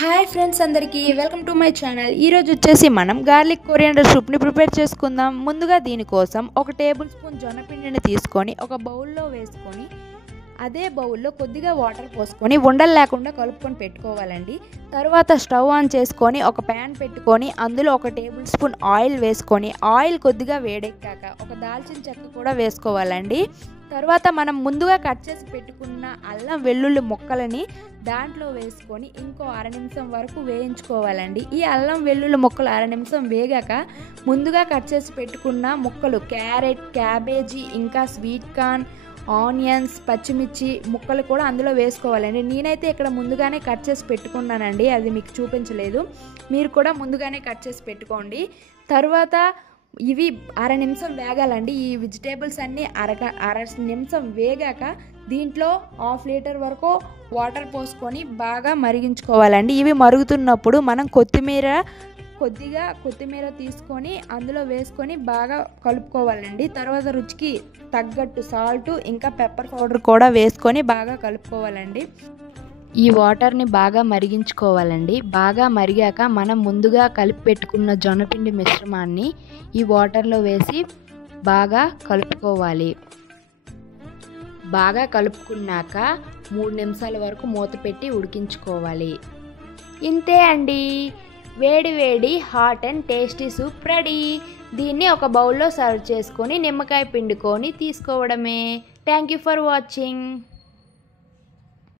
Hi friends అందరికీ welcome to my channel. ఈరోజు వచ్చేసి మనం గార్లిక్ కొరియాండర్ సూప్ని ప్రిపేర్ చేసుకుందాం. ముందుగా దీనికోసం 1 టేబుల్ స్పూన్ జొన్నపిండిని తీసుకొని ఒక బౌల్లో వేసుకొని అదే బౌల్లో కొద్దిగా వాటర్ పోసుకొని ఉండలు లేకుండా కలుపుకొని పెట్టుకోవాలండి. తర్వాత స్టవ్ ఆన్ చేసుకొని ఒక ప్యాన్ పెట్టుకొని అందులో 1 టేబుల్ స్పూన్ ఆయిల్ వేసుకొని ఆయిల్ కొద్దిగా వేడెక్కాక ఒక దాల్చిన చెక్క కూడా వేసుకోవాలండి. తర్వాత మనం ముందుగా కట్ చేసి పెట్టుకున్న అల్లం వెల్లుల్లి ముక్కలని దాంట్లో వేసుకొని ఇంకో 1/2 నిమిషం వరకు వేయించుకోవాలండి. ఈ అల్లం వెల్లుల్లి ముక్కలు 1/2 నిమిషం వేగాక ముందుగా కట్ చేసి పెట్టుకున్న ముక్కలు క్యారెట్, క్యాబేజీ, ఇంకా స్వీట్ కార్న్, ఆనియన్స్, పచ్చిమిర్చి ముక్కలు కూడా అందులో వేసుకోవాలండి. నేనైతే ఇక్కడ ముందుగానే కట్ చేసి పెట్టుకున్నానండి, అది మీకు చూపించలేదు. మీరు కూడా ముందుగానే కట్ చేసి పెట్టుకోండి. తర్వాత ఇవి 1/2 నిమిషం వేగాలండి. ఈ వెజిటేబుల్స్ అన్నీ 1/2 నిమిషం వేగాక దీంట్లో 1/2 లీటర్ వరకు వాటర్ పోసుకొని బాగా మరిగించుకోవాలండి. ఇవి మరుగుతున్నప్పుడు మనం కొద్దిగా కొత్తిమీర తీసుకొని అందులో వేసుకొని బాగా కలుపుకోవాలండి. తర్వాత రుచికి తగ్గట్టు సాల్ట్ ఇంకా పెప్పర్ పౌడర్ కూడా వేసుకొని బాగా కలుపుకోవాలండి. ఈ వాటర్ని బాగా మరిగించుకోవాలండి. బాగా మరిగాక మనం ముందుగా కలిపి పెట్టుకున్న జొన్నపిండి మిశ్రమాన్ని ఈ వాటర్లో వేసి బాగా కలుపుకోవాలి. బాగా కలుపుకున్నాక 3 నిమిషాల వరకు మూత పెట్టి ఉడికించుకోవాలి. ఇంతే అండి, వేడి వేడి hot and tasty soup ready. దీన్ని ఒక బౌల్లో సర్వ్ చేసుకొని నిమ్మకాయ పిండుకొని తీసుకోవడమే. Thank you for watching.